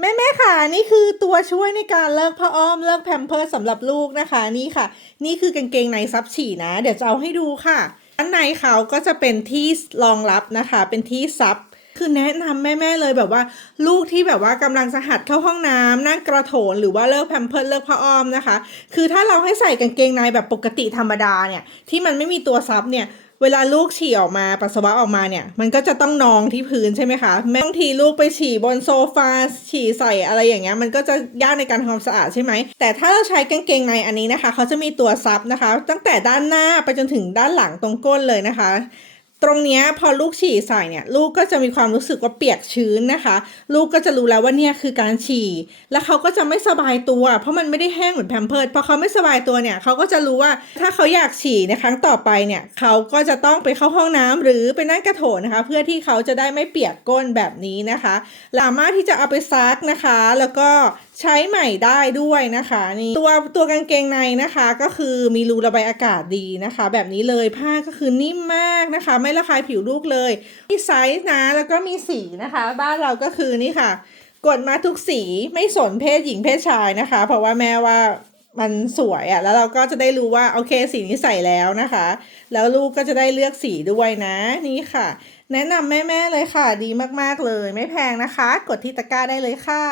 แม่แม่ๆค่ะ นี่คือตัวช่วยในการเลิกผ้าอ้อมเลิกแพมเพิร์สสำหรับลูกนะคะนี่ค่ะ นี่คือกางเกงในซับฉี่นะ เดี๋ยวจะเอาให้ดูค่ะด้านในเขาก็จะเป็นที่รองรับนะคะ เป็นที่ซับคือแนะนำแม่ๆเลยแบบว่า ลูกที่แบบว่ากำลังจะหัดเข้าห้องน้ำนั่งกระโถนหรือว่าเลิกแพมเพิร์สเลิกผ้าอ้อมนะคะ คือถ้าเราให้ใส่กางเกงในแบบปกติธรรมดาเนี่ยที่มันไม่มีตัวซับเนี่ย เวลาลูกฉี่ออกมาปัสสาวะออกมาเนี่ย มันก็จะต้องนองที่พื้นใช่ไหมคะแม้บางทีลูกไปฉี่บนโซฟาฉี่ใส่อะไรอย่างเงี้ยมันก็จะยากในการทำความสะอาดใช่ไหมแต่ถ้าเราใช้กางเกงในอันนี้นะคะเขาจะมีตัวซับนะคะ ตั้งแต่ด้านหน้าไปจนถึงด้านหลังตรงก้นเลยนะคะ ตรงนี้พอลูกฉี่ใส่เนี่ยลูกก็จะมีความรู้สึกว่าเปียกชื้นนะคะ ลูกก็จะรู้แล้วว่าเนี่ยคือการฉี่ แล้วเขาก็จะไม่สบายตัว เพราะมันไม่ได้แห้งเหมือนแพมเพิร์ดพอเขาไม่สบายตัวเนี่ยเขาก็จะรู้ว่าถ้าเขาอยากฉี่ในครั้งต่อไปเนี่ยเขาก็จะต้องไปเข้าห้องน้ำหรือไปนั่งกระโถนนะคะ เพื่อที่เขาจะได้ไม่เปียกก้นแบบนี้นะคะสามารถที่จะเอาไปซักนะคะ แล้วก็ใช้ใหม่ได้ด้วยนะคะนี่ตัวตัวกางเกงในนะคะ ก็คือมีรูระบายอากาศดีนะคะ แบบนี้เลยผ้าก็คือนิ่มมากนะคะไม่ระคายผิวลูกเลยมีไซส์นะแล้วก็มีสีนะคะ บ้านเราก็คือนี่ค่ะ กดมาทุกสีไม่สนเพศหญิงเพศชายนะคะ เพราะว่าแม่ว่ามันสวยอะ่ะ แล้วเราก็จะได้รู้ว่าโอเคสีนี้ใส่แล้วนะคะ แล้วลูกก็จะได้เลือกสีด้วยนะนี่ค่ะ แนะนำแม่ๆเลยค่ะ ดีมากๆเลย ไม่แพงนะคะ กดที่ตะกร้าได้เลยค่ะ